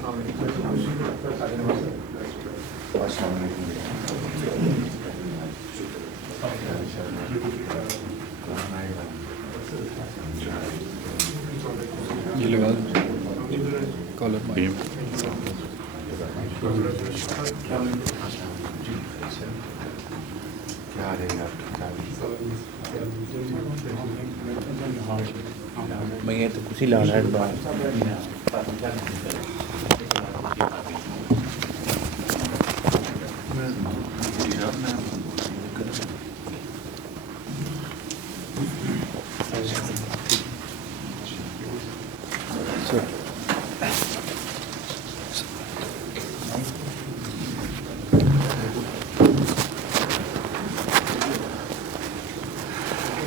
یہ لگا collar mic. میں یہ تو کچھ ہی لا رہا ہے باہر.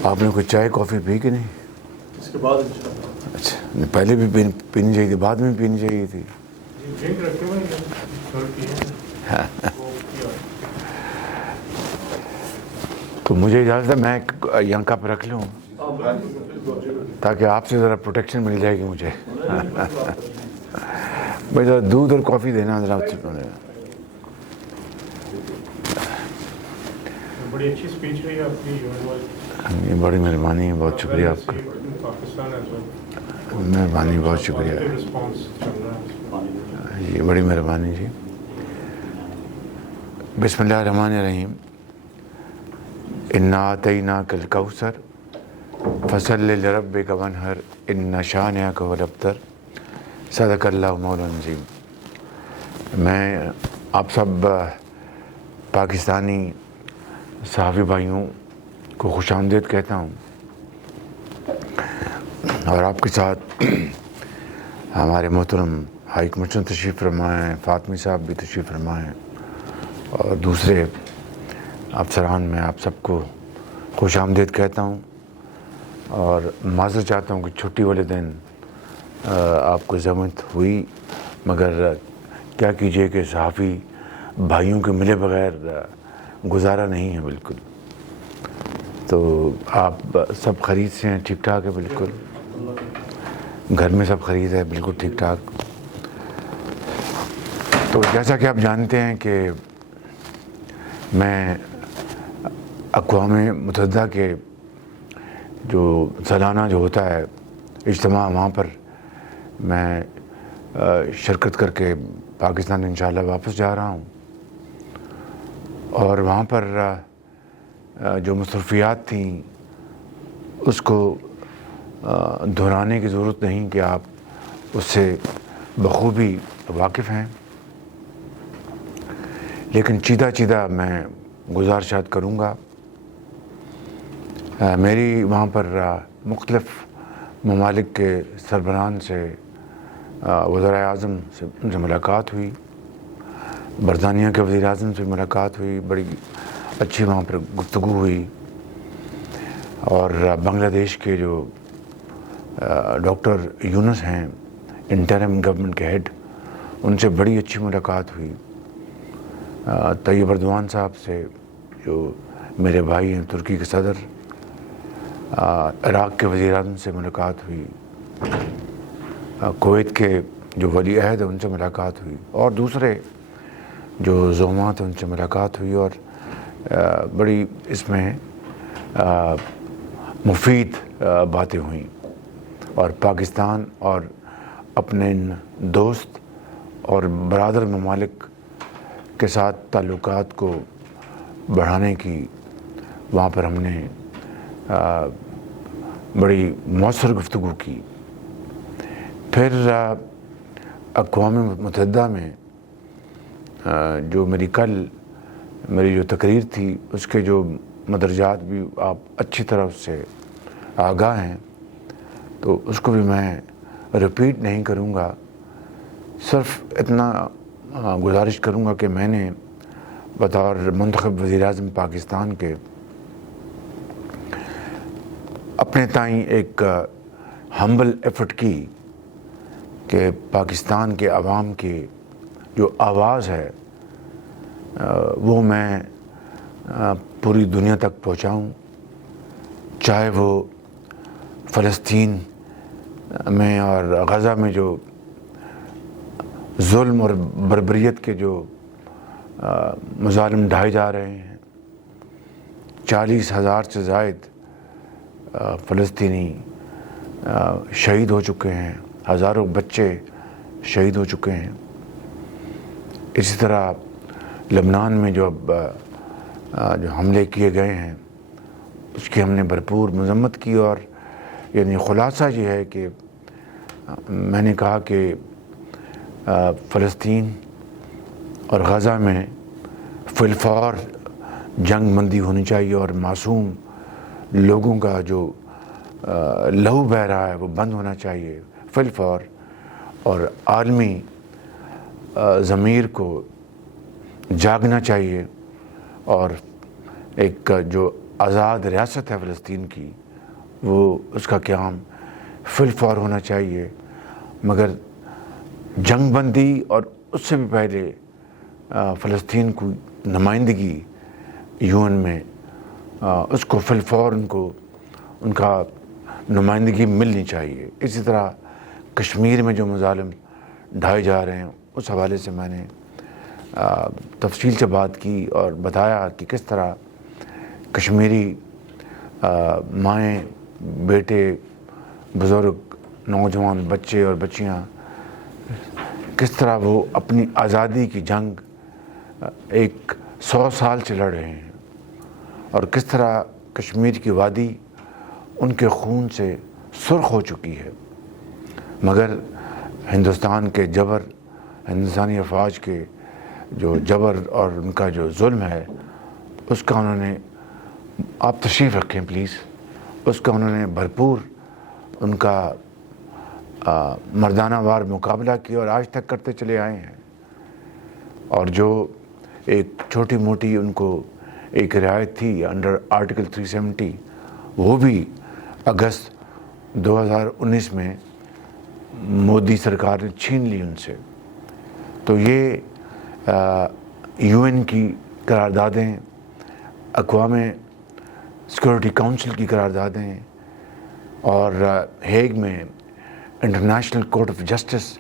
آپ نے کوئی چائے کافی پی کہ نہیں؟ اس کے بعد اچھا، پہلے بھی پینی چاہیے تھی، بعد میں پینی چاہیے تھی. تو مجھے اجازت ہے میں یہاں کپ رکھ لوں تاکہ آپ سے ذرا پروٹیکشن مل جائے گی مجھے. بھائی ذرا دودھ اور کافی دینا ذرا. بڑی اچھی اسپیچ رہی آپ کی. یہ بڑی مہربانی ہے، بہت شکریہ آپ کا. مہربانی، بہت شکریہ. یہ بڑی مہربانی جی. بسم اللہ الرحمن الرحیم. انا اعطیناک الکوثر فصلی لربک وانحر ان شانئک هو الابتر. صدق اللہ مولانا العظیم. میں آپ سب پاکستانی صحافی بھائیوں کو خوش آمدید کہتا ہوں، اور آپ کے ساتھ ہمارے محترم ہائی کمشنر تشریف فرمائے ہیں، فاطمی صاحب بھی تشریف فرمائے ہیں، اور دوسرے افسران. میں آپ سب کو خوش آمدید کہتا ہوں اور معذرت چاہتا ہوں کہ چھٹی والے دن آپ کو زحمت ہوئی، مگر کیا کیجئے کہ صحافی بھائیوں کے ملے بغیر گزارا نہیں ہے بالکل. تو آپ سب خرید سے ہیں؟ ٹھیک ٹھاک ہے بالکل؟ گھر میں سب خرید ہے بالکل ٹھیک ٹھاک؟ تو جیسا کہ آپ جانتے ہیں کہ میں اقوام متحدہ کے جو سالانہ جو ہوتا ہے اجتماع، وہاں پر میں شرکت کر کے پاکستان انشاءاللہ واپس جا رہا ہوں. اور وہاں پر جو مصروفیات تھیں اس کو دہرانے کی ضرورت نہیں کہ آپ اس سے بخوبی واقف ہیں، لیکن چیدہ چیدہ میں گزارشات کروں گا. میری وہاں پر مختلف ممالک کے سربراہان سے، وزراء اعظم سے ان سے ملاقات ہوئی، برطانیہ کے وزیر اعظم سے ملاقات ہوئی، بڑی اچھی وہاں پر گفتگو ہوئی. اور بنگلہ دیش کے جو ڈاکٹر یونس ہیں، انٹرم گورنمنٹ کے ہیڈ، ان سے بڑی اچھی ملاقات ہوئی. طیب اردوان صاحب سے جو میرے بھائی ہیں، ترکی کے صدر. عراق کے وزیر اعظم سے ملاقات ہوئی. کویت کے جو ولی عہد ہیں ان سے ملاقات ہوئی، اور دوسرے جو زعماء تھے ان سے ملاقات ہوئی. اور بڑی اس میں مفید باتیں ہوئیں، اور پاکستان اور اپنے ان دوست اور برادر ممالک کے ساتھ تعلقات کو بڑھانے کی وہاں پر ہم نے بڑی مؤثر گفتگو کی. پھر اقوام متحدہ میں جو میری جو تقریر تھی اس کے جو مدرجات بھی آپ اچھی طرح سے آگاہ ہیں، تو اس کو بھی میں رپیٹ نہیں کروں گا. صرف اتنا گزارش کروں گا کہ میں نے بطور منتخب وزیر اعظم پاکستان کے اپنے تائیں ایک ہمبل ایفرٹ کی کہ پاکستان کے عوام کی جو آواز ہے وہ میں پوری دنیا تک پہنچاؤں، چاہے وہ فلسطین میں اور غزہ میں جو ظلم اور بربریت کے جو مظالم ڈھائے جا رہے ہیں، 40,000 سے زائد فلسطینی شہید ہو چکے ہیں، ہزاروں بچے شہید ہو چکے ہیں. اسی طرح لبنان میں جو حملے کیے گئے ہیں اس کی ہم نے بھرپور مذمت کی، اور یعنی خلاصہ یہ ہے کہ میں نے کہا کہ فلسطین اور غزہ میں فی الفور جنگ بندی ہونی چاہیے، اور معصوم لوگوں کا جو لہو بہہ رہا ہے وہ بند ہونا چاہیے فی الفور، اور عالمی ضمیر کو جاگنا چاہیے، اور ایک جو آزاد ریاست ہے فلسطین کی وہ اس کا قیام فی الفور ہونا چاہیے. مگر جنگ بندی اور اس سے بھی پہلے فلسطین کو نمائندگی UN میں اس کو فی الفور ان کا نمائندگی ملنی چاہیے. اسی طرح کشمیر میں جو مظالم ڈھائے جا رہے ہیں اس حوالے سے میں نے تفصیل سے بات کی اور بتایا کہ کس طرح کشمیری مائیں، بیٹے، بزرگ، نوجوان، بچے اور بچیاں کس طرح وہ اپنی آزادی کی جنگ 100 سال سے لڑ رہے ہیں، اور کس طرح کشمیر کی وادی ان کے خون سے سرخ ہو چکی ہے. مگر ہندوستان کے جبر، ہندوستانی افواج کے جو جبر اور ان کا جو ظلم ہے اس کا انہوں نے، آپ تشریف رکھیں پلیز، اس کا انہوں نے بھرپور ان کا مردانہ وار مقابلہ کیا اور آج تک کرتے چلے آئے ہیں. اور جو ایک چھوٹی موٹی ان کو ایک رعایت تھی انڈر آرٹیکل 370 وہ بھی اگست 2019 میں مودی سرکار نے چھین لی ان سے. تو یہ UN کی قراردادیں، اقوام سیکورٹی کونسل کی قراردادیں، اور ہیگ میں انٹرنیشنل کورٹ آف جسٹس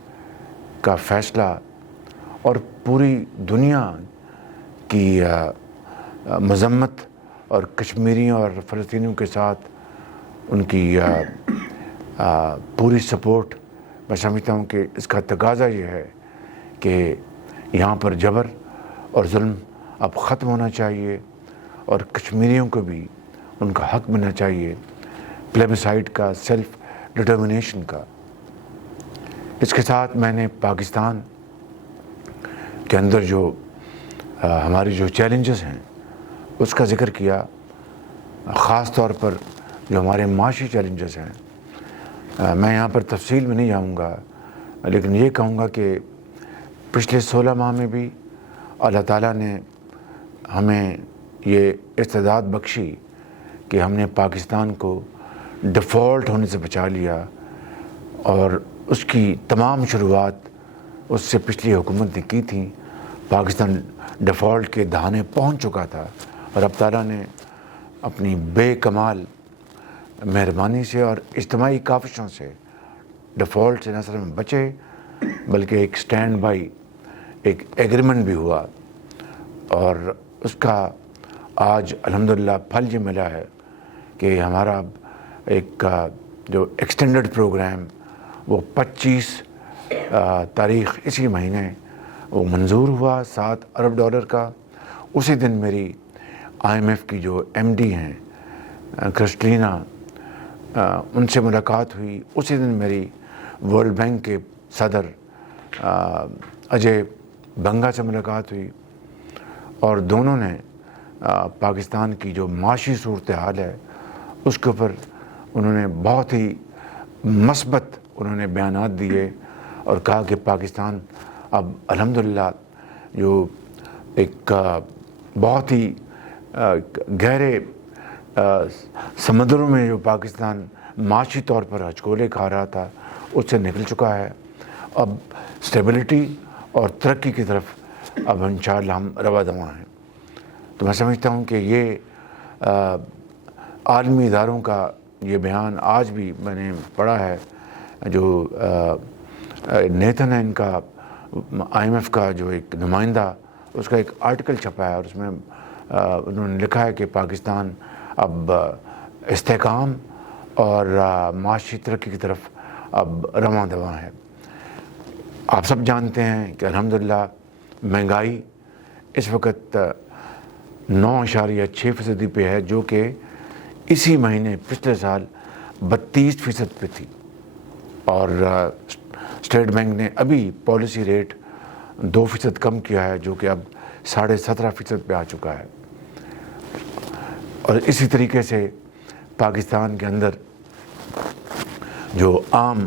کا فیصلہ، اور پوری دنیا کی مذمت اور کشمیریوں اور فلسطینیوں کے ساتھ ان کی پوری سپورٹ. میں سمجھتا ہوں کہ اس کا تقاضا یہ ہے کہ یہاں پر جبر اور ظلم اب ختم ہونا چاہیے، اور کشمیریوں کو بھی ان کا حق ملنا چاہیے پلیبسائٹ کا، سیلف ڈٹرمنیشن کا. اس کے ساتھ میں نے پاکستان کے اندر جو ہماری جو چیلنجز ہیں اس کا ذکر کیا، خاص طور پر جو ہمارے معاشی چیلنجز ہیں. میں یہاں پر تفصیل میں نہیں جاؤں گا، لیکن یہ کہوں گا کہ پچھلے 16 ماہ میں بھی اللہ تعالیٰ نے ہمیں یہ استعداد بخشی کہ ہم نے پاکستان کو ڈیفالٹ ہونے سے بچا لیا، اور اس کی تمام شروعات اس سے پچھلی حکومت نے کی تھی. پاکستان ڈیفالٹ کے دہانے پہنچ چکا تھا، اور اب تعالیٰ نے اپنی بے کمال مہربانی سے اور اجتماعی کاوشوں سے ڈیفالٹ سے نہ صرف بچے بلکہ ایک سٹینڈ بائی ایک ایگریمنٹ بھی ہوا، اور اس کا آج الحمدللہ پھل یہ ملا ہے کہ ہمارا ایک جو ایکسٹینڈڈ پروگرام وہ 25 تاریخ اسی مہینے وہ منظور ہوا $7 ارب کا. اسی دن میری IMF کی جو MD ہیں کرسٹلینا، ان سے ملاقات ہوئی. اسی دن میری ورلڈ بینک کے صدر اجے بنگا سے ملاقات ہوئی، اور دونوں نے پاکستان کی جو معاشی صورتحال ہے اس کے اوپر انہوں نے بہت ہی مثبت انہوں نے بیانات دیے، اور کہا کہ پاکستان اب الحمدللہ جو ایک بہت ہی گہرے سمندروں میں جو پاکستان معاشی طور پر ہچکولے کھا رہا تھا اس سے نکل چکا ہے. اب اسٹیبلٹی اور ترقی کی طرف اب انشاءاللہ ہم رواں دواں ہیں. تو میں سمجھتا ہوں کہ یہ عالمی اداروں کا یہ بیان آج بھی میں نے پڑھا ہے، جو نیتن ہے ان کا IMF کا جو ایک نمائندہ اس کا ایک آرٹیکل چھپا ہے اور اس میں انہوں نے لکھا ہے کہ پاکستان اب استحکام اور معاشی ترقی کی طرف اب رواں دواں ہے۔ آپ سب جانتے ہیں کہ الحمدللہ مہنگائی اس وقت 9.6% پہ ہے، جو کہ اسی مہینے پچھلے سال 32% پہ تھی، اور اسٹیٹ بینک نے ابھی پالیسی ریٹ 2% کم کیا ہے، جو کہ اب 17.5% پہ آ چکا ہے۔ اور اسی طریقے سے پاکستان کے اندر جو عام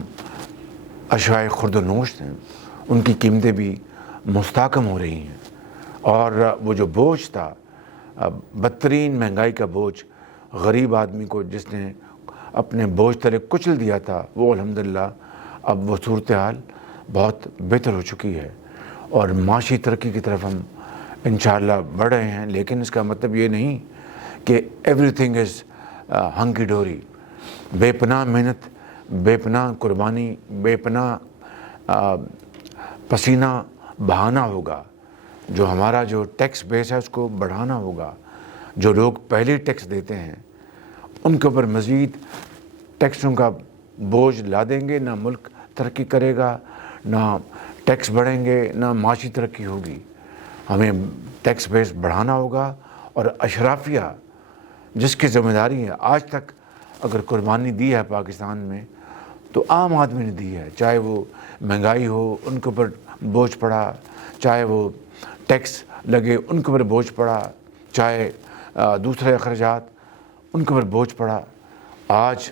اشیاء خرد و نوش ہیں ان کی قیمتیں بھی مستحکم ہو رہی ہیں، اور وہ جو بوجھ تھا، بدترین مہنگائی کا بوجھ غریب آدمی کو جس نے اپنے بوجھ تلے کچل دیا تھا، وہ الحمدللہ اب وہ صورتحال بہت بہتر ہو چکی ہے، اور معاشی ترقی کی طرف ہم انشاءاللہ بڑھ رہے ہیں۔ لیکن اس کا مطلب یہ نہیں کہ ایوری تھنگ از ہنکی ڈوری۔ بے پناہ محنت، بے پناہ قربانی، بے پناہ پسینہ بہانا ہوگا، جو ہمارا جو ٹیکس بیس ہے اس کو بڑھانا ہوگا۔ جو لوگ پہلے ٹیکس دیتے ہیں ان کے اوپر مزید ٹیکسوں کا بوجھ لا دیں گے، نہ ملک ترقی کرے گا، نہ ٹیکس بڑھیں گے، نہ معاشی ترقی ہوگی۔ ہمیں ٹیکس بیس بڑھانا ہوگا، اور اشرافیہ جس کی ذمہ داری ہے، آج تک اگر قربانی دی ہے پاکستان میں تو عام آدمی نے دی ہے، چاہے وہ مہنگائی ہو ان کے اوپر بوجھ پڑا، چاہے وہ ٹیکس لگے ان کے اوپر بوجھ پڑا، چاہے دوسرے اخراجات ان کے اوپر بوجھ پڑا۔ آج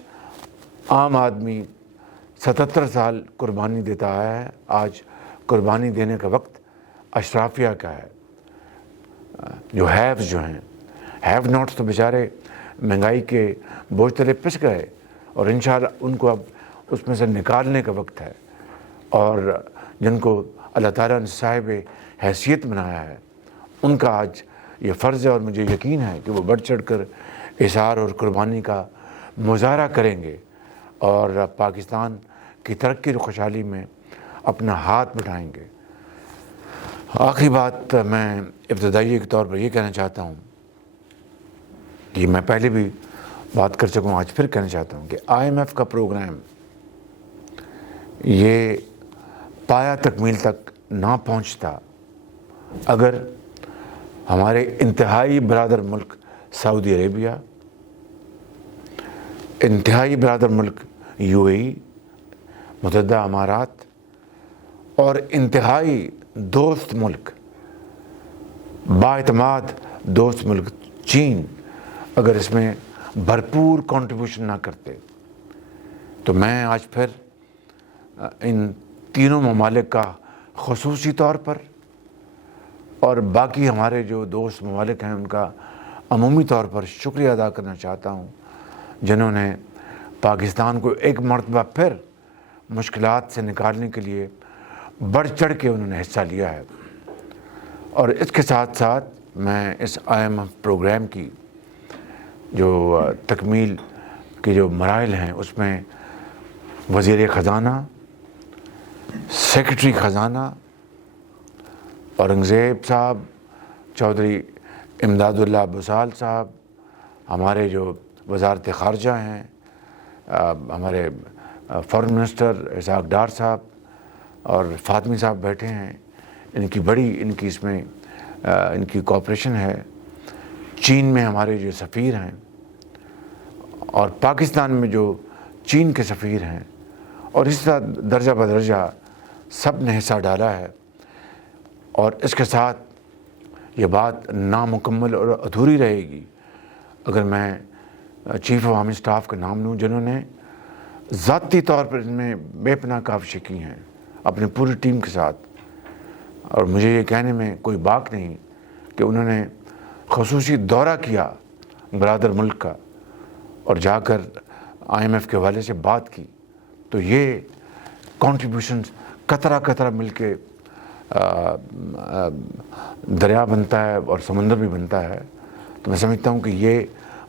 عام آدمی 77 سال قربانی دیتا آیا ہے، آج قربانی دینے کا وقت اشرافیہ کا ہے۔ جو ہیوز جو ہیں، ہیو ناٹس تو بیچارے مہنگائی کے بوجھ تلے پس گئے، اور انشاءاللہ ان کو اب اس میں سے نکالنے کا وقت ہے، اور جن کو اللہ تعالیٰ نے صاحب حیثیت بنایا ہے ان کا آج یہ فرض ہے، اور مجھے یقین ہے کہ وہ بڑھ چڑھ کر اظہار اور قربانی کا مظاہرہ کریں گے، اور پاکستان کی ترقی اور خوشحالی میں اپنا ہاتھ بٹھائیں گے۔ آخری بات میں ابتدائی کے طور پر یہ کہنا چاہتا ہوں کہ میں پہلے بھی بات کر چکا ہوں، آج پھر کہنا چاہتا ہوں کہ IMF کا پروگرام یہ پایا تکمیل تک نہ پہنچتا اگر ہمارے انتہائی برادر ملک سعودی عربیہ، انتہائی برادر ملک UAE، متحدہ امارات، اور انتہائی دوست ملک، بااعتماد دوست ملک چین اگر اس میں بھرپور کنٹریبیوشن نہ کرتے، تو میں آج پھر ان تینوں ممالک کا خصوصی طور پر اور باقی ہمارے جو دوست ممالک ہیں ان کا عمومی طور پر شکریہ ادا کرنا چاہتا ہوں، جنہوں نے پاکستان کو ایک مرتبہ پھر مشکلات سے نکالنے کے لیے بڑھ چڑھ کے انہوں نے حصہ لیا ہے۔ اور اس کے ساتھ ساتھ میں اس IMF پروگرام کی جو تکمیل کے جو مراحل ہیں اس میں وزیر خزانہ، سیکرٹری خزانہ اورنگزیب صاحب، چودھری امداد اللہ بسال صاحب، ہمارے جو وزارت خارجہ ہیں، ہمارے فارن منسٹر اسحاق ڈار صاحب اور فاطمی صاحب بیٹھے ہیں، ان کی بڑی اس میں ان کی کوآپریشن ہے۔ چین میں ہمارے جو سفیر ہیں، اور پاکستان میں جو چین کے سفیر ہیں، اور اس طرح درجہ بدرجہ سب نے حصہ ڈالا ہے۔ اور اس کے ساتھ یہ بات نامکمل اور ادھوری رہے گی اگر میں چیف آف آرمی اسٹاف کا نام لوں، جنہوں نے ذاتی طور پر ان میں بے پناہ کاوشیں کی ہیں اپنی پوری ٹیم کے ساتھ، اور مجھے یہ کہنے میں کوئی باک نہیں کہ انہوں نے خصوصی دورہ کیا برادر ملک کا اور جا کر IMF کے حوالے سے بات کی، تو یہ کنٹریبیوشنز قطرہ قطرہ مل کے دریا بنتا ہے اور سمندر بھی بنتا ہے۔ تو میں سمجھتا ہوں کہ یہ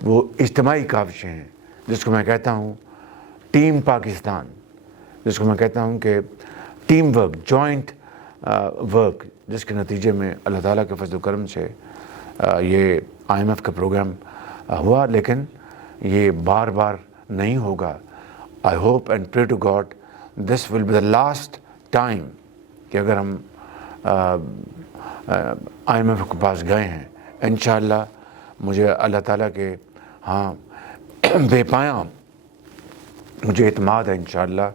وہ اجتماعی کاوشیں ہیں جس کو میں کہتا ہوں ٹیم پاکستان، جس کو میں کہتا ہوں کہ ٹیم ورک، جوائنٹ ورک جس کے نتیجے میں اللہ تعالیٰ کے فضل و کرم سے یہ IMF کا پروگرام ہوا، لیکن یہ بار بار نہیں ہوگا. I hope and pray to God this will be the last time کہ اگر ہم IMF کے پاس گئے ہیں. انشاءاللہ مجھے اللہ تعالیٰ کے ہاں بے پایاں مجھے اعتماد ہے انشاءاللہ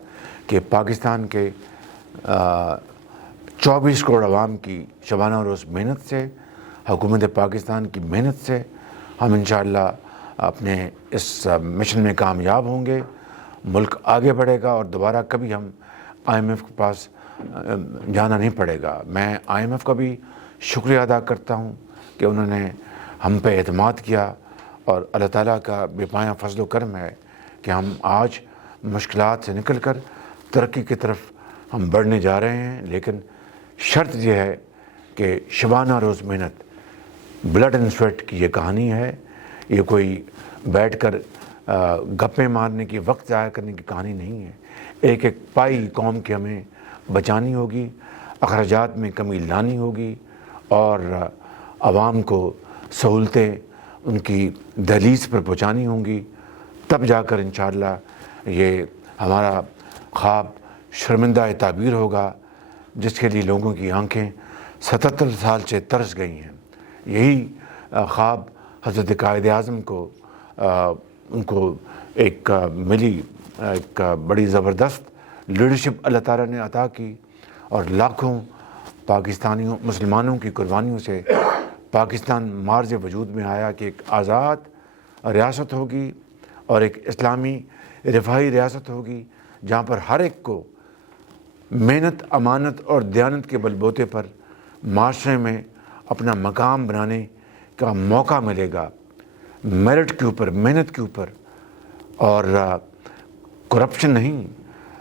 کہ پاکستان کے 24 کروڑ عوام کی شبانہ روز محنت سے، حکومت پاکستان کی محنت سے ہم انشاءاللہ اپنے اس مشن میں کامیاب ہوں گے. ملک آگے بڑھے گا اور دوبارہ کبھی ہم IMF کے پاس جانا نہیں پڑے گا. میں IMF کا بھی شکریہ ادا کرتا ہوں کہ انہوں نے ہم پہ اعتماد کیا، اور اللہ تعالیٰ کا بے پایاں فضل و کرم ہے کہ ہم آج مشکلات سے نکل کر ترقی کی طرف ہم بڑھنے جا رہے ہیں. لیکن شرط یہ ہے کہ شبانہ روز محنت، بلڈ اینڈ سویٹ کی یہ کہانی ہے. یہ کوئی بیٹھ کر گپیں مارنے کی، وقت ضائع کرنے کی کہانی نہیں ہے. ایک ایک پائی قوم کی ہمیں بچانی ہوگی، اخراجات میں کمی لانی ہوگی، اور عوام کو سہولتیں ان کی دہلیز پر پہنچانی ہوں گی. تب جا کر انشاءاللہ یہ ہمارا خواب شرمندہ تعبیر ہوگا جس کے لیے لوگوں کی آنکھیں 77 سال سے ترس گئی ہیں. یہی خواب حضرت قائد اعظم کو ان کو ایک ملی، ایک بڑی زبردست لیڈرشپ اللہ تعالیٰ نے عطا کی، اور لاکھوں پاکستانیوں مسلمانوں کی قربانیوں سے پاکستان مارز وجود میں آیا کہ ایک آزاد ریاست ہوگی اور ایک اسلامی رفاہی ریاست ہوگی جہاں پر ہر ایک کو محنت، امانت اور دیانت کے بل بوتے پر معاشرے میں اپنا مقام بنانے کا موقع ملے گا، میرٹ کے اوپر، محنت کے اوپر، اور کرپشن نہیں،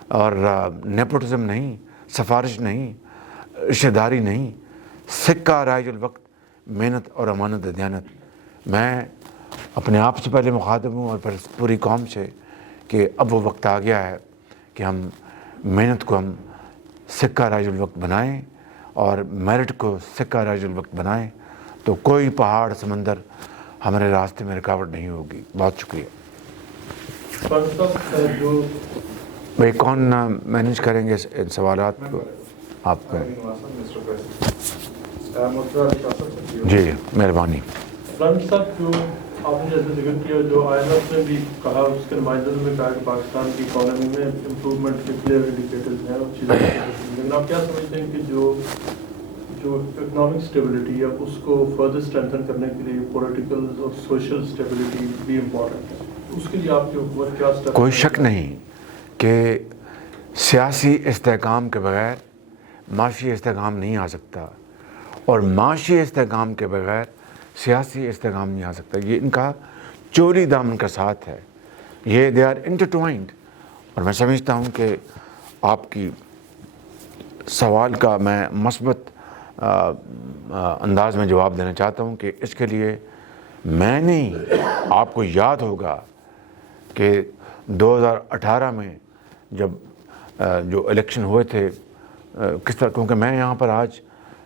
اور نیپوٹزم نہیں، سفارش نہیں، رشتہ داری نہیں. سکہ رائج الوقت محنت اور امانت دیانت. میں اپنے آپ سے پہلے مخاطب ہوں اور پھر پوری قوم سے کہ اب وہ وقت آ گیا ہے کہ ہم محنت کو ہم سکہ رائج الوقت بنائیں اور میرٹ کو سکہ رائج الوقت بنائیں، تو کوئی پہاڑ سمندر ہمارے راستے میں رکاوٹ نہیں ہوگی. بہت شکریہ. بھائی کون مینیج کریں گے ان سوالات کو؟ آپ میں جی مہربانی. صاحب جو آپ نے جیسے ذکر کیا، جو IMF نے بھی کہا، اس کے نمائندوں نے کہا کہ پاکستان کی اکانومی میں امپروومنٹ کے کلیئر انڈیکیٹرز ہیں اور چیزیں، لیکن آپ کیا سمجھتے ہیں کہ جو اکنامک اسٹیبلٹی ہے اس کو فردر اسٹرینتھن کرنے کے لیے پولیٹیکل اور سوشل اسٹیبلٹی بھی امپورٹنٹ ہے، اس کے لیے آپ کی حکومت کیا اسٹیپ؟ کوئی شک نہیں کہ سیاسی استحکام کے بغیر معاشی استحکام نہیں آ سکتا، اور معاشی استحکام کے بغیر سیاسی استحکام نہیں آ سکتا. یہ ان کا چولی دامن کا ساتھ ہے، یہ دے آر انٹرٹوائنڈ. اور میں سمجھتا ہوں کہ آپ کی سوال کا میں مثبت انداز میں جواب دینا چاہتا ہوں کہ اس کے لیے میں نہیں، آپ کو یاد ہوگا کہ 2018 میں جب جو الیکشن ہوئے تھے کس طرح، کیونکہ میں یہاں پر آج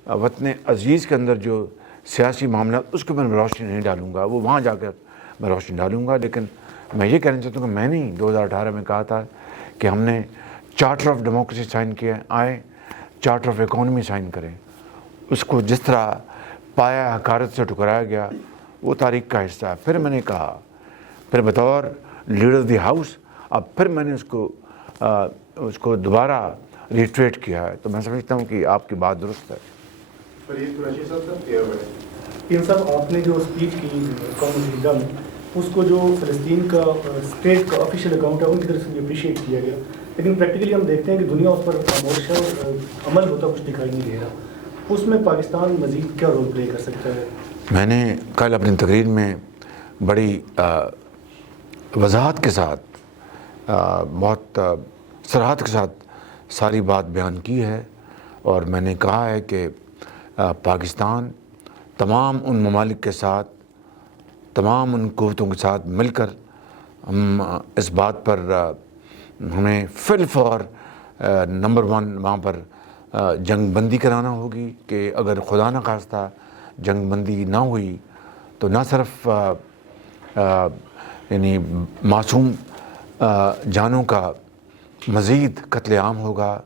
وطن عزیز کے اندر جو سیاسی معاملات اس کے اوپر میں روشنی نہیں ڈالوں گا، وہ وہاں جا کر میں روشنی ڈالوں گا. لیکن میں یہ کہنا چاہتا ہوں کہ میں نے 2018 میں کہا تھا کہ ہم نے چارٹر آف ڈیموکریسی سائن کیا، آئے چارٹر آف اکانومی سائن کریں. اس کو جس طرح پایا حقارت سے ٹکرایا گیا وہ تاریخ کا حصہ ہے. پھر میں نے کہا، پھر بطور لیڈر دی ہاؤس اب پھر میں نے اس کو دوبارہ ریٹریٹ کیا ہے. تو میں سمجھتا ہوں کہ آپ کی بات درست ہے. صاحب آپ نے جو اسپیچ کی قوم متحدہ میں، اس کو جو فلسطین کا اسٹیٹ کا آفیشیل اکاؤنٹ ہے ان کی طرف سے اپریشیٹ کیا گیا، لیکن پریکٹیکلی ہم دیکھتے ہیں کہ دنیا اس پر خاموش ہے اور عمل ہوتا کچھ دکھائی نہیں دے رہا. اس میں پاکستان مزید کیا رول پلے کر سکتا ہے؟ میں نے کل اپنی تقریر میں بڑی وضاحت کے ساتھ، بہت صراحت کے ساتھ ساری بات بیان کی ہے، اور میں نے کہا ہے کہ پاکستان تمام ان ممالک کے ساتھ، تمام ان قوتوں کے ساتھ مل کر ہم اس بات پر ہمیں فل فور نمبر 1 وہاں پر جنگ بندی کرانا ہوگی کہ اگر خدا نہ خواستہ جنگ بندی نہ ہوئی تو نہ صرف یعنی معصوم جانوں کا مزید قتل عام ہوگا،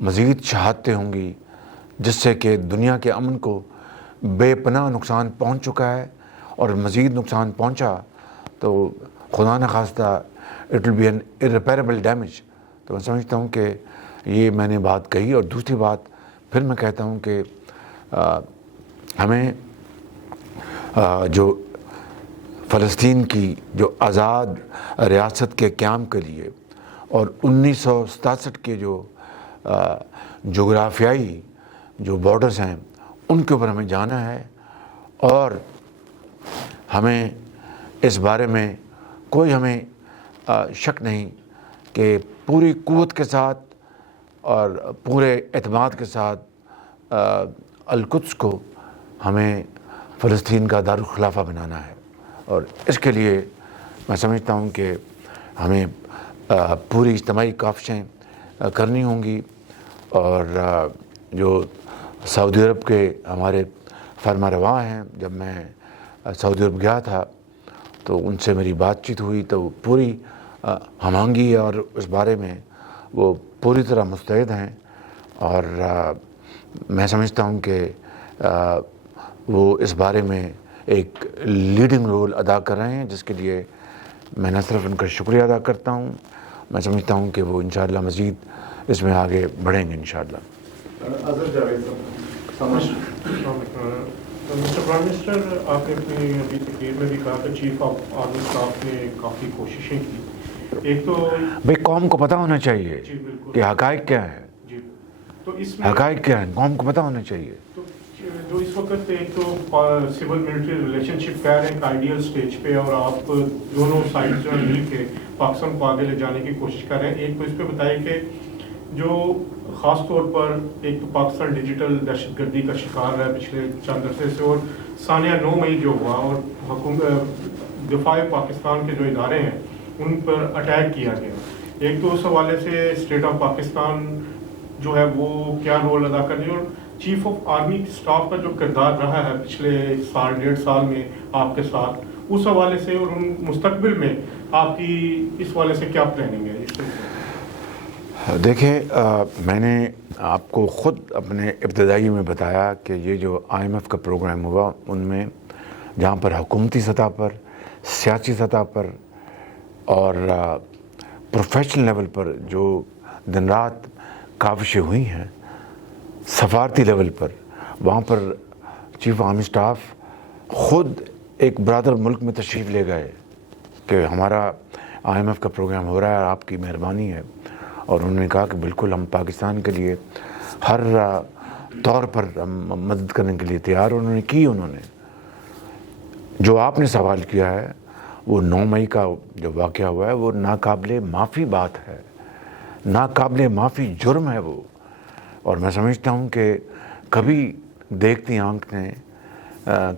مزید شہادتیں ہوں گی، جس سے کہ دنیا کے امن کو بے پناہ نقصان پہنچ چکا ہے، اور مزید نقصان پہنچا تو خدا نہ خواستہ it will be an irreparable damage. تو میں سمجھتا ہوں کہ یہ میں نے بات کہی. اور دوسری بات پھر میں کہتا ہوں کہ ہمیں جو فلسطین کی جو آزاد ریاست کے قیام کے لیے اور 1967 کے جو جغرافیائی جو بارڈرز ہیں ان کے اوپر ہمیں جانا ہے، اور ہمیں اس بارے میں کوئی ہمیں شک نہیں کہ پوری قوت کے ساتھ اور پورے اعتماد کے ساتھ القدس کو ہمیں فلسطین کا دارالخلافہ بنانا ہے. اور اس کے لیے میں سمجھتا ہوں کہ ہمیں پوری اجتماعی کاوشیں کرنی ہوں گی. اور جو سعودی عرب کے ہمارے فرما رواں ہیں، جب میں سعودی عرب گیا تھا تو ان سے میری بات چیت ہوئی تو پوری ہم آہنگی اور اس بارے میں وہ پوری طرح مستعد ہیں. اور میں سمجھتا ہوں کہ وہ اس بارے میں ایک لیڈنگ رول ادا کر رہے ہیں، جس کے لیے میں نہ صرف ان کا شکریہ ادا کرتا ہوں، میں سمجھتا ہوں کہ وہ انشاءاللہ مزید اس میں آگے بڑھیں گے انشاءاللہ. مسٹر پرائم منسٹر، آپ نے اپنی ابھی تقریر میں بھی کہا کہ چیف آف آرمی اسٹاف نے کافی کوششیں کی. ایک تو بھئی قوم کو پتہ ہونا چاہیے کہ حقائق کیا ہے. جی، تو اس میں حقائق کیا ہیں قوم کو پتہ ہونا چاہیے. تو جو اس وقت ایک تو سول ملٹری ریلیشن شپ کہہ رہے ہیں کہ آئیڈیل سٹیج پہ، اور آپ دونوں سائڈ جو مل کے پاکستان کو آگے لے جانے کی کوشش کر رہے ہیں. ایک تو اس پہ بتائیں کہ جو خاص طور پر ایک تو پاکستان ڈیجیٹل دہشت گردی کا شکار ہے پچھلے چند عرصے سے، اور ثانیہ 9 مئی جو ہوا اور حکومت دفاع پاکستان کے جو ادارے ہیں ان پر اٹیک کیا گیا. ایک تو اس حوالے سے اسٹیٹ آف پاکستان جو ہے وہ کیا رول ادا کر رہی ہے، اور چیف آف آرمی اسٹاف کا جو کردار رہا ہے پچھلے سال 1.5 سال میں آپ کے ساتھ، اس حوالے سے اور مستقبل میں آپ کی اس حوالے سے کیا پلاننگ ہے؟ دیکھیں، میں نے آپ کو خود اپنے ابتدائی میں بتایا کہ یہ جو IMF کا پروگرام ہوا ان میں جہاں پر حکومتی سطح پر، سیاسی سطح پر اور پروفیشنل لیول پر جو دن رات کاوشیں ہوئی ہیں، سفارتی لیول پر وہاں پر چیف آرمی اسٹاف خود ایک برادر ملک میں تشریف لے گئے کہ ہمارا IMF کا پروگرام ہو رہا ہے اور آپ کی مہربانی ہے. اور انہوں نے کہا کہ بالکل ہم پاکستان کے لیے ہر طور پر مدد کرنے کے لیے تیار. انہوں نے کی. انہوں نے جو آپ نے سوال کیا ہے وہ 9 مئی کا جو واقعہ ہوا ہے وہ ناقابل معافی بات ہے، ناقابل معافی جرم ہے وہ. اور میں سمجھتا ہوں کہ کبھی دیکھتی آنکھ نے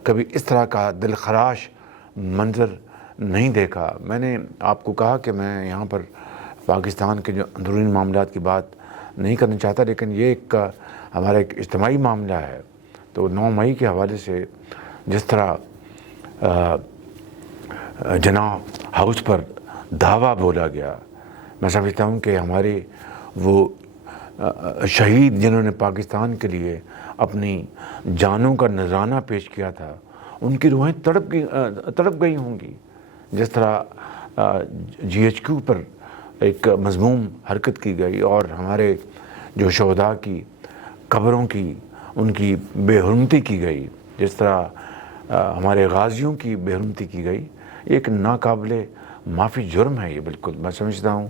کبھی اس طرح کا دل خراش منظر نہیں دیکھا. میں نے آپ کو کہا کہ میں یہاں پر پاکستان کے جو اندرونی معاملات کی بات نہیں کرنا چاہتا، لیکن یہ ایک ہمارا ایک اجتماعی معاملہ ہے. تو 9 مئی کے حوالے سے جس طرح جناب ہاؤس پر دعویٰ بولا گیا، میں سمجھتا ہوں کہ ہمارے وہ شہید جنہوں نے پاکستان کے لیے اپنی جانوں کا نذرانہ پیش کیا تھا، ان کی روحیں تڑپ گئی ہوں گی. جس طرح GHQ پر ایک مذموم حرکت کی گئی اور ہمارے جو شہداء کی قبروں کی ان کی بے حرمتی کی گئی، جس طرح ہمارے غازیوں کی بے حرمتی کی گئی، ایک ناقابل معافی جرم ہے یہ. بالکل میں سمجھتا ہوں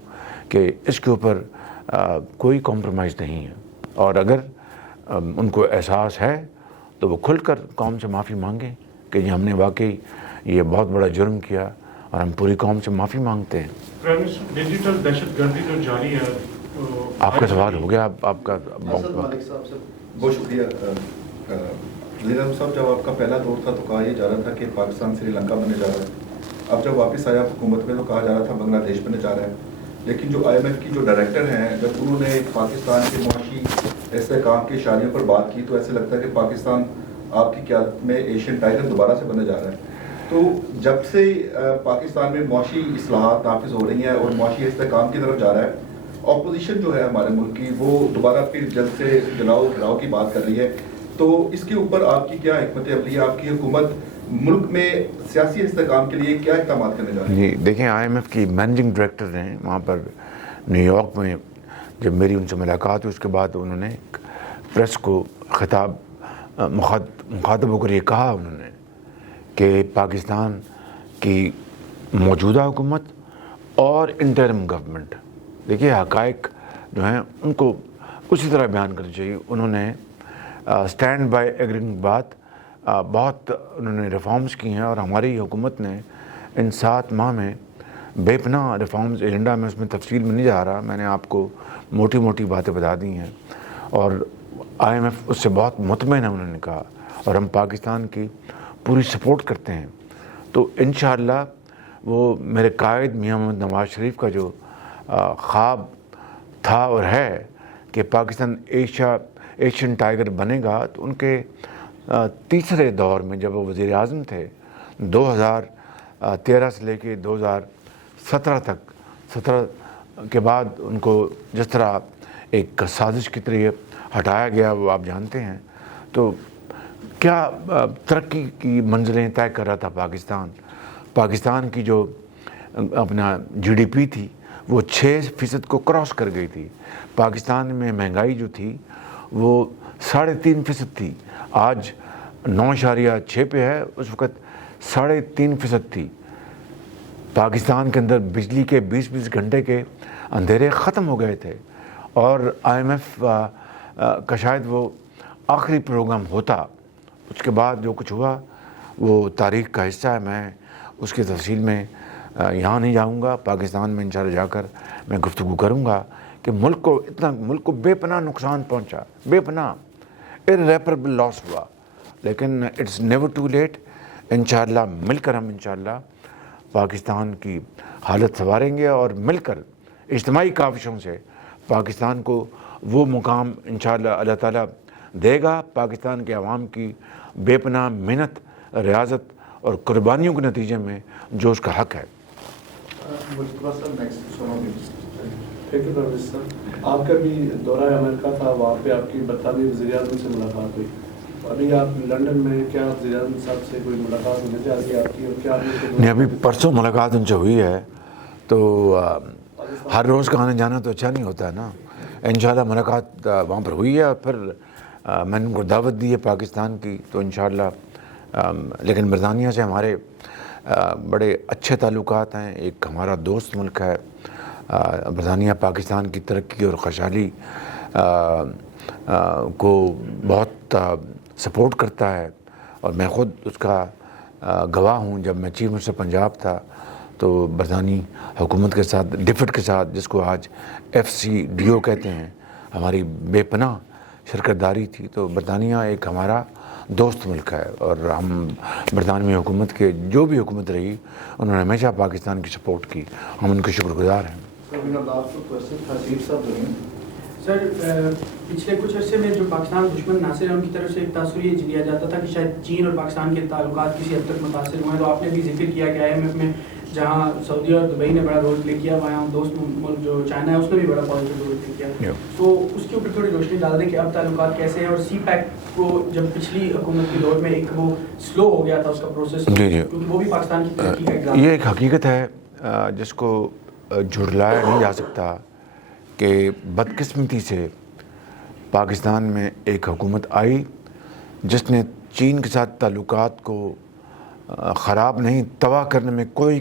کہ اس کے اوپر کوئی کمپرومائز نہیں ہے. اور اگر ان کو احساس ہے تو وہ کھل کر قوم سے معافی مانگیں کہ ہم نے واقعی یہ بہت بڑا جرم کیا، اور ہم پوری قوم سے معافی مانگتے ہیں. ڈیجیٹل دہشت گردی جو جاری ہے، آپ کا سوال ہو گیا. آپ کا بہت شکریہ. وزیر اعظم صاحب، جب آپ کا پہلا دور تھا تو کہا یہ جا رہا تھا کہ پاکستان سری لنکا بننے جا رہا ہے. اب جب واپس آیا حکومت میں تو کہا جا رہا تھا بنگلہ دیش بننے جا رہا ہے. لیکن جو IMF کی جو ڈائریکٹر ہیں، جب انہوں نے پاکستان کے معاشی استحکام کی اشاریوں پر بات کی تو ایسے لگتا ہے کہ پاکستان آپ کی قیادت میں ایشین ٹائگر دوبارہ سے بننے جا رہا ہے. تو جب سے پاکستان میں معاشی اصلاحات نافذ ہو رہی ہیں اور معاشی استحکام کی طرف جا رہا ہے, اپوزیشن جو ہے ہمارے ملک کی وہ دوبارہ پھر جلد سے جلاؤ گھراؤ کی بات کر رہی ہے. تو اس کے اوپر آپ کی کیا حکمت عملی ہے؟ آپ کی حکومت ملک میں سیاسی استحکام کے لیے کیا اقدامات کرنے جا رہی ہے؟ جی دیکھیں, IMF کی مینیجنگ ڈائریکٹر ہیں وہاں پر نیو یارک میں, جب میری ان سے ملاقات ہوئی اس کے بعد انہوں نے پریس کو خطاب مخاطب ہو کر یہ کہا انہوں نے کہ پاکستان کی موجودہ حکومت اور انٹرم گورنمنٹ, دیکھیے حقائق جو ہیں ان کو اسی طرح بیان کرنا چاہیے. انہوں نے اسٹینڈ بائی ایگرنگ بات بہت انہوں نے ریفارمز کی ہیں, اور ہماری حکومت نے ان 7 ماہ میں بے پناہ ریفارمز ایجنڈا میں, اس میں تفصیل میں نہیں جا رہا, میں نے آپ کو موٹی موٹی باتیں بتا دی ہیں. اور IMF اس سے بہت مطمئن ہے انہوں نے کہا, اور ہم پاکستان کی پوری سپورٹ کرتے ہیں. تو انشاءاللہ وہ میرے قائد میاں محمد نواز شریف کا جو خواب تھا اور ہے کہ پاکستان ایشین ٹائگر بنے گا, تو ان کے تیسرے دور میں جب وہ وزیر اعظم تھے 2013 سے لے کے 2017 تک, 17 کے بعد ان کو جس طرح ایک سازش کی طرح ہٹایا گیا وہ آپ جانتے ہیں. تو کیا ترقی کی منزلیں طے کر رہا تھا پاکستان کی جو اپنا GDP تھی وہ 6% کو کراس کر گئی تھی. پاکستان میں مہنگائی جو تھی وہ 3.5% تھی, آج 9.6 پہ ہے, اس وقت 3.5% تھی. پاکستان کے اندر بجلی کے 20 گھنٹے کے اندھیرے ختم ہو گئے تھے, اور IMF کا شاید وہ آخری پروگرام ہوتا. اس کے بعد جو کچھ ہوا وہ تاریخ کا حصہ ہے, میں اس کی تفصیل میں یہاں نہیں جاؤں گا. پاکستان میں انشاءاللہ جا کر میں گفتگو کروں گا کہ ملک کو بے پناہ نقصان پہنچا, بے پناہ irreparable لاس ہوا, لیکن اٹس نیور ٹو لیٹ. انشاءاللہ مل کر ہم انشاءاللہ پاکستان کی حالت سنواریں گے, اور مل کر اجتماعی کاوشوں سے پاکستان کو وہ مقام انشاءاللہ اللہ تعالیٰ دے گا. پاکستان کے عوام کی بے پناہ محنت, ریاضت اور قربانیوں کے نتیجے میں جو اس کا حق ہے. تھینک یو پروفیسر صاحب. آپ کا بھی دورہ امریکہ تھا, وہاں پہ آپ کی برطانوی وزیر اعظم سے ملاقات ہوئی. ابھی آپ لنڈن میں, کیا وزیر اعظم صاحب سے کوئی ملاقات ہونے جا رہی ہے آپ کی, اور کیا نہیں ابھی پرسوں ملاقات ان سے ہوئی ہے, تو ہر روز کا آنے جانا تو اچھا نہیں ہوتا ہے نا. انشاءاللہ ملاقات وہاں پر ہوئی ہے, اور پھر میں نے ان کو دعوت دی ہے پاکستان کی, تو انشاءاللہ. لیکن برطانیہ سے ہمارے بڑے اچھے تعلقات ہیں. ایک ہمارا دوست ملک ہے برطانیہ, پاکستان کی ترقی اور خوشحالی کو بہت سپورٹ کرتا ہے, اور میں خود اس کا گواہ ہوں. جب میں چیف منسٹر پنجاب تھا تو برطانوی حکومت کے ساتھ, ڈفٹ کے ساتھ, جس کو آج FCDO کہتے ہیں, ہماری بے پناہ شرکت داری تھی. تو برطانیہ ایک ہمارا دوست ملک ہے, اور ہم برطانوی حکومت کے جو بھی حکومت رہی انہوں نے ہمیشہ پاکستان کی سپورٹ کی, ہم ان کے شکر گزار ہیں. سر پچھلے کچھ عرصے میں جو پاکستان دشمن ناصر ہیں ان کی طرف سے ایک تاثر یہ لیا جاتا تھا کہ شاید چین اور پاکستان کے تعلقات کسی حد تک متاثر ہوئے ہیں. تو آپ نے بھی ذکر کیا کہ IMF میں جہاں سعودی اور دبئی نے بڑا رول پلے کیا, وہاں دوست ملک جو چائنا ہے اس نے بھی بڑا پازیٹیو رول پلے کیا. تو اس کے اوپر تھوڑی روشنی ڈال دیں کہ اب تعلقات کیسے ہیں, اور CPEC کو جب پچھلی حکومت کے دور میں ایک وہ سلو ہو گیا تھا اس کا پروسیس, کیونکہ وہ بھی پاکستان کی ترقی کا ایک یہ ایک حقیقت ہے جس کو جھٹلایا نہیں جا سکتا کہ بدقسمتی سے پاکستان میں ایک حکومت آئی جس نے چین کے ساتھ تعلقات کو خراب نہیں, تباہ کرنے میں کوئی